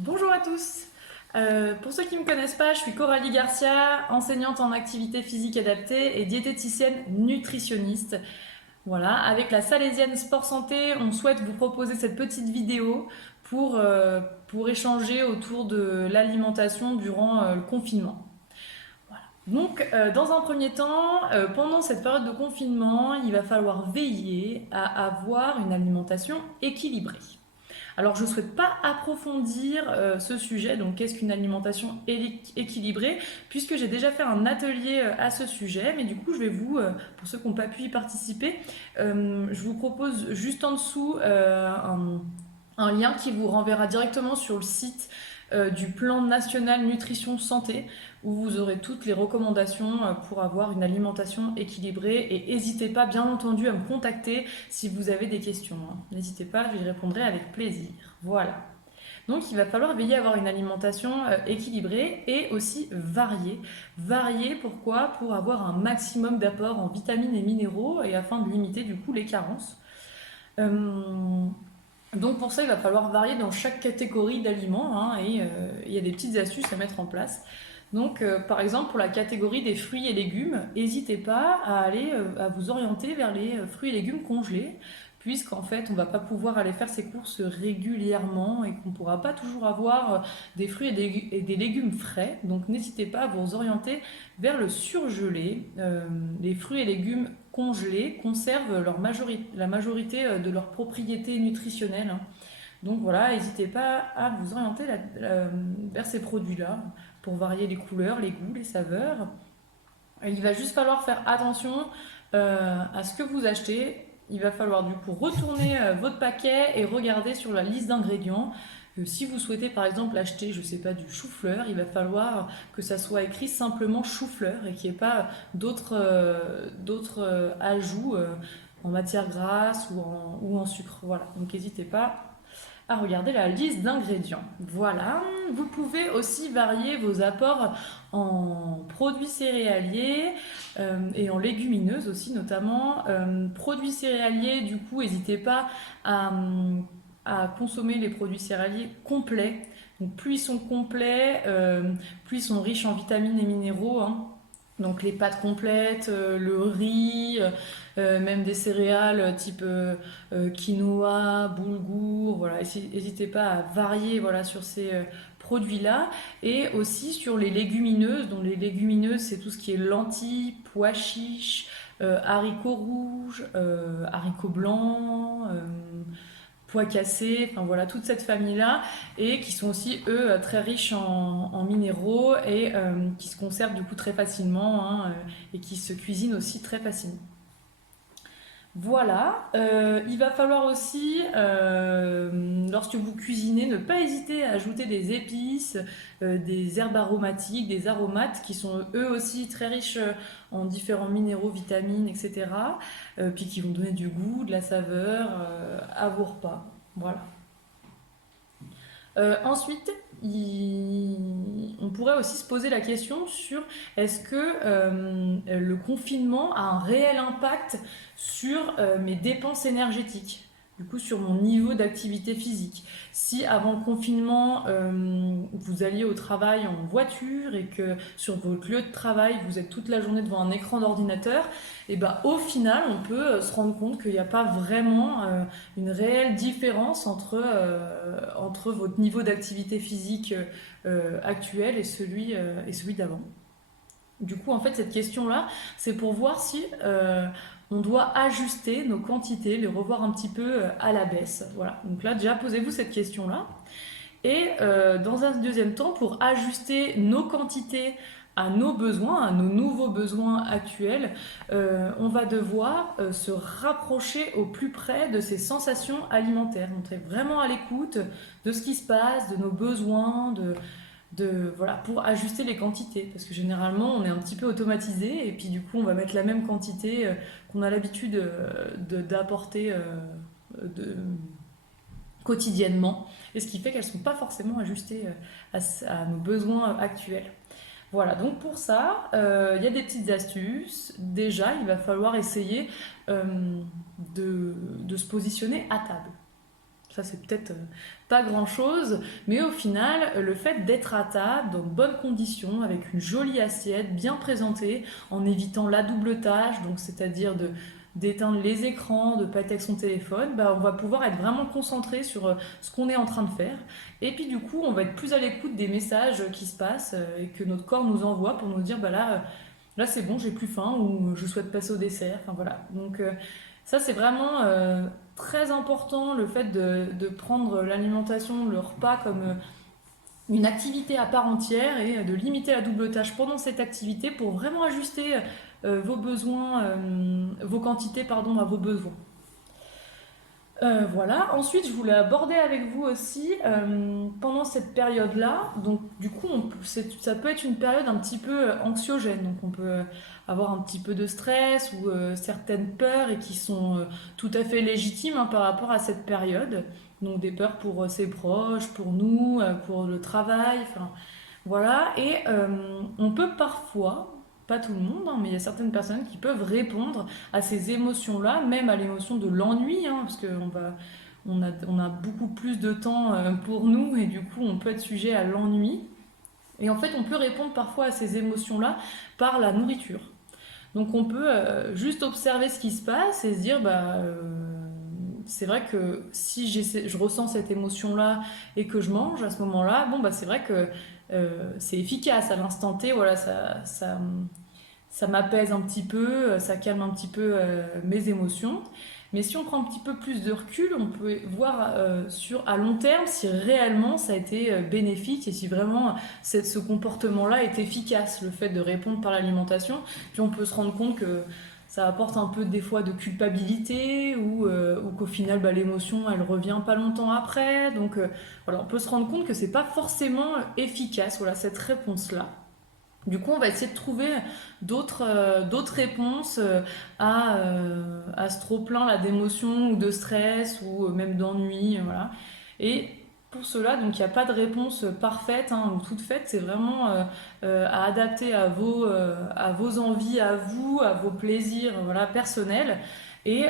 Bonjour à tous. Pour ceux qui ne me connaissent pas, je suis Coralie Garcia, enseignante en activité physique adaptée et diététicienne nutritionniste. Voilà, avec la Salésienne Sport Santé, on souhaite vous proposer cette petite vidéo pour échanger autour de l'alimentation durant le confinement. Donc, dans un premier temps, pendant cette période de confinement, il va falloir veiller à avoir une alimentation équilibrée. Alors, je ne souhaite pas approfondir ce sujet, donc qu'est-ce qu'une alimentation équilibrée, puisque j'ai déjà fait un atelier à ce sujet, mais du coup, je vais pour ceux qui n'ont pas pu y participer, je vous propose juste en dessous un lien qui vous renverra directement sur le site du plan national nutrition santé où vous aurez toutes les recommandations pour avoir une alimentation équilibrée et n'hésitez pas bien entendu à me contacter si vous avez des questions. N'hésitez pas, je y répondrai avec plaisir. Voilà. Donc il va falloir veiller à avoir une alimentation équilibrée et aussi variée. Variée pourquoi? Pour avoir un maximum d'apports en vitamines et minéraux et afin de limiter du coup les carences. Euh, donc pour ça, il va falloir varier dans chaque catégorie d'aliments et il y a des petites astuces à mettre en place. Donc par exemple pour la catégorie des fruits et légumes, n'hésitez pas à aller à vous orienter vers les fruits et légumes congelés, puisqu'en fait on ne va pas pouvoir aller faire ses courses régulièrement et qu'on ne pourra pas toujours avoir des fruits et des légumes frais. Donc n'hésitez pas à vous orienter vers le surgelé. Les fruits et légumes congelés conservent la majorité de leurs propriétés nutritionnelles. Donc voilà, n'hésitez pas à vous orienter vers ces produits-là pour varier les couleurs, les goûts, les saveurs. Il va juste falloir faire attention à ce que vous achetez. Il va falloir du coup retourner votre paquet et regarder sur la liste d'ingrédients. Si vous souhaitez par exemple acheter, je sais pas, du chou-fleur, il va falloir que ça soit écrit simplement chou-fleur et qu'il n'y ait pas d'autres ajouts en matière grasse ou en sucre. Voilà, donc n'hésitez pas à regarder la liste d'ingrédients. Voilà, vous pouvez aussi varier vos apports en produits céréaliers et en légumineuses aussi notamment. Produits céréaliers, du coup, n'hésitez pas à, à consommer les produits céréaliers complets. Donc plus ils sont complets, plus ils sont riches en vitamines et minéraux. Donc les pâtes complètes, le riz, même des céréales type quinoa, boulgour, voilà. N'hésitez pas à varier voilà, sur ces produits-là. Et aussi sur les légumineuses. Donc les légumineuses, c'est tout ce qui est lentilles, pois chiches, haricots rouges, haricots blancs, pois cassés, enfin voilà, toute cette famille-là, et qui sont aussi, eux, très riches en minéraux et qui se conservent du coup très facilement et qui se cuisinent aussi très facilement. Voilà, il va falloir aussi, lorsque vous cuisinez, ne pas hésiter à ajouter des épices, des herbes aromatiques, des aromates qui sont eux aussi très riches en différents minéraux, vitamines, etc. Puis qui vont donner du goût, de la saveur à vos repas. Voilà. Ensuite, on pourrait aussi se poser la question sur est-ce que le confinement a un réel impact sur mes dépenses énergétiques, du coup sur mon niveau d'activité physique. Si avant le confinement, vous alliez au travail en voiture et que sur votre lieu de travail, vous êtes toute la journée devant un écran d'ordinateur, et ben, au final, on peut se rendre compte qu'il n'y a pas vraiment une réelle différence entre votre niveau d'activité physique actuel et celui d'avant. Du coup, en fait, cette question-là, c'est pour voir si on doit ajuster nos quantités, les revoir un petit peu à la baisse. Voilà. Donc là, déjà, posez-vous cette question-là. Et dans un deuxième temps, pour ajuster nos quantités à nos besoins, à nos nouveaux besoins actuels, on va devoir se rapprocher au plus près de ces sensations alimentaires. On est vraiment à l'écoute de ce qui se passe, de nos besoins, voilà, pour ajuster les quantités. Parce que généralement, on est un petit peu automatisé et puis du coup, on va mettre la même quantité qu'on a l'habitude d'apporter de, quotidiennement, et ce qui fait qu'elles ne sont pas forcément ajustées à nos besoins actuels. Voilà, donc pour ça, il y a des petites astuces. Déjà, il va falloir essayer de se positionner à table. ça c'est peut-être pas grand-chose, mais au final, le fait d'être à table, dans de bonnes conditions, avec une jolie assiette, bien présentée, en évitant la double tâche, donc c'est-à-dire d'éteindre les écrans, de ne pas être avec son téléphone, bah, on va pouvoir être vraiment concentré sur ce qu'on est en train de faire. Et puis du coup, on va être plus à l'écoute des messages qui se passent et que notre corps nous envoie pour nous dire, bah là c'est bon, j'ai plus faim ou je souhaite passer au dessert. Enfin voilà. Donc ça c'est vraiment très important, le fait de prendre l'alimentation, le repas comme une activité à part entière et de limiter la double tâche pendant cette activité pour vraiment ajuster vos besoins, vos quantités pardon, à vos besoins. Voilà. Ensuite, je voulais aborder avec vous aussi pendant cette période-là. Donc, du coup, ça peut être une période un petit peu anxiogène. Donc, on peut avoir un petit peu de stress ou certaines peurs et qui sont tout à fait légitimes hein, par rapport à cette période. Donc, des peurs pour ses proches, pour nous, pour le travail. Enfin, voilà. Et on peut parfois, pas tout le monde, hein, mais il y a certaines personnes qui peuvent répondre à ces émotions-là, même à l'émotion de l'ennui, hein, parce on a beaucoup plus de temps pour nous et du coup on peut être sujet à l'ennui. Et en fait on peut répondre parfois à ces émotions-là par la nourriture. Donc on peut juste observer ce qui se passe et se dire c'est vrai que si je ressens cette émotion-là et que je mange à ce moment-là, bon bah c'est vrai que c'est efficace à l'instant T, voilà, ça m'apaise un petit peu, ça calme un petit peu mes émotions. Mais si on prend un petit peu plus de recul, on peut voir à long terme si réellement ça a été bénéfique et si vraiment ce comportement-là est efficace, le fait de répondre par l'alimentation. Puis on peut se rendre compte que ça apporte un peu des fois de culpabilité ou qu'au final bah, l'émotion elle revient pas longtemps après. Donc voilà, on peut se rendre compte que c'est pas forcément efficace, voilà, cette réponse-là. Du coup, on va essayer de trouver d'autres réponses à ce trop-plein là, d'émotions ou de stress ou même d'ennui. Voilà. Et pour cela, donc il n'y a pas de réponse parfaite hein, ou toute faite, c'est vraiment à adapter à vos envies, à vous, à vos plaisirs voilà, personnels. Et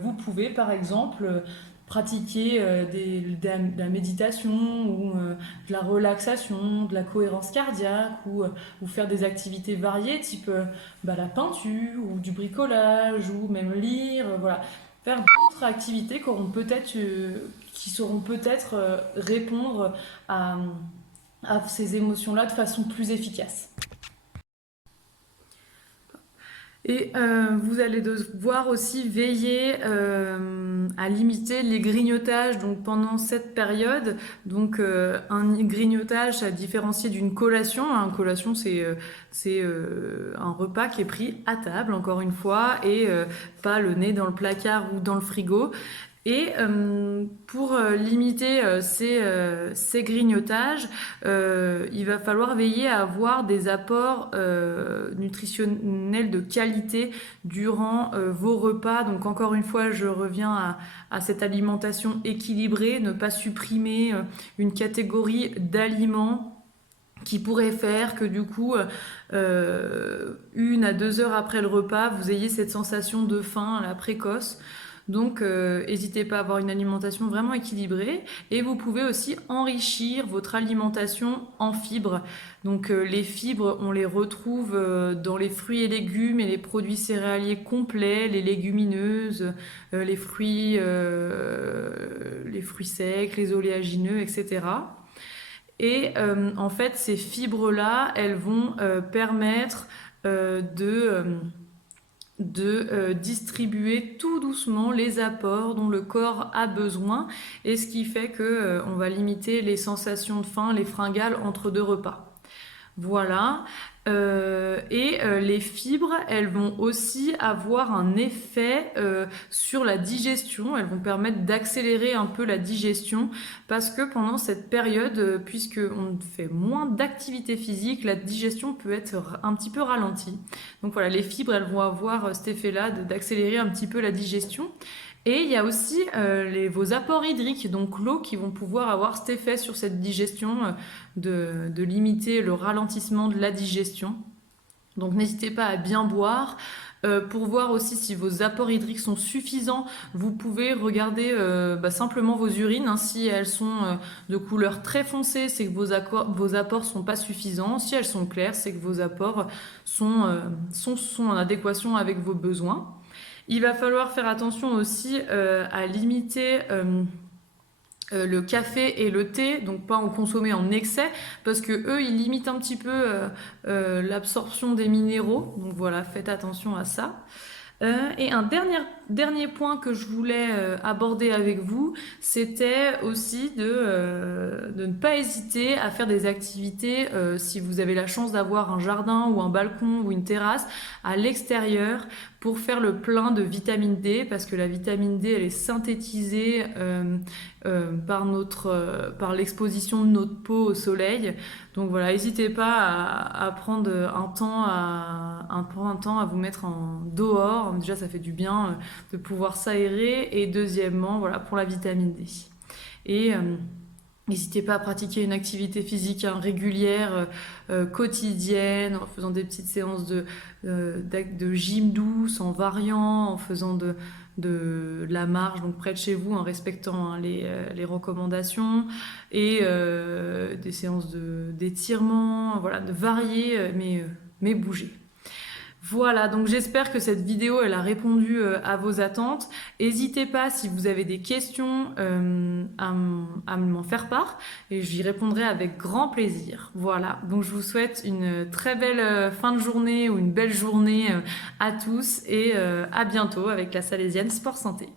vous pouvez par exemple pratiquer de la méditation ou de la relaxation, de la cohérence cardiaque ou faire des activités variées type bah, la peinture ou du bricolage ou même lire, voilà. Faire d'autres activités qui sauront peut-être répondre à, à ces émotions-là de façon plus efficace. Et vous allez devoir aussi veiller à limiter les grignotages donc pendant cette période. Donc un grignotage à différencier d'une collation. Une collation c'est un repas qui est pris à table encore une fois et pas le nez dans le placard ou dans le frigo. Et pour limiter ces grignotages, il va falloir veiller à avoir des apports nutritionnels de qualité durant vos repas. Donc encore une fois, je reviens à cette alimentation équilibrée, ne pas supprimer une catégorie d'aliments qui pourrait faire que du coup, 1 à 2 heures après le repas, vous ayez cette sensation de faim à la précoce. Donc, n'hésitez pas à avoir une alimentation vraiment équilibrée. Et vous pouvez aussi enrichir votre alimentation en fibres. Donc, les fibres, on les retrouve dans les fruits et légumes et les produits céréaliers complets, les légumineuses, les fruits secs, les oléagineux, etc. Et en fait, ces fibres-là, elles vont permettre de distribuer tout doucement les apports dont le corps a besoin et ce qui fait que on va limiter les sensations de faim, les fringales entre 2 repas. Voilà. Les fibres, elles vont aussi avoir un effet sur la digestion. Elles vont permettre d'accélérer un peu la digestion parce que pendant cette période, puisqu'on fait moins d'activité physique, la digestion peut être un petit peu ralentie. Donc voilà, les fibres, elles vont avoir cet effet-là d'accélérer un petit peu la digestion. Et il y a aussi vos apports hydriques, donc l'eau, qui vont pouvoir avoir cet effet sur cette digestion, de limiter le ralentissement de la digestion. Donc n'hésitez pas à bien boire. Pour voir aussi si vos apports hydriques sont suffisants, vous pouvez regarder simplement vos urines, hein. Si elles sont de couleur très foncée, c'est que vos apports sont pas suffisants. Si elles sont claires, c'est que vos apports sont en adéquation avec vos besoins. Il va falloir faire attention aussi à limiter le café et le thé, donc pas en consommer en excès, parce que eux, ils limitent un petit peu l'absorption des minéraux. Donc voilà, faites attention à ça. Et un dernier point que je voulais aborder avec vous, c'était aussi de ne pas hésiter à faire des activités, si vous avez la chance d'avoir un jardin ou un balcon ou une terrasse, à l'extérieur pour faire le plein de vitamine D, parce que la vitamine D, elle est synthétisée par l'exposition de notre peau au soleil. Donc voilà, n'hésitez pas à prendre un temps à vous mettre en dehors. Déjà, ça fait du bien de pouvoir s'aérer. Et deuxièmement, voilà, pour la vitamine D. Et n'hésitez pas à pratiquer une activité physique régulière, quotidienne, en faisant des petites séances de gym douce, en variant, en faisant de la marche donc près de chez vous, en respectant les recommandations, et des séances d'étirement, voilà, de varier, mais bouger. Voilà, donc j'espère que cette vidéo elle a répondu à vos attentes. N'hésitez pas, si vous avez des questions, à m'en faire part et j'y répondrai avec grand plaisir. Voilà, donc je vous souhaite une très belle fin de journée ou une belle journée à tous, et à bientôt avec la Salésienne Sport Santé.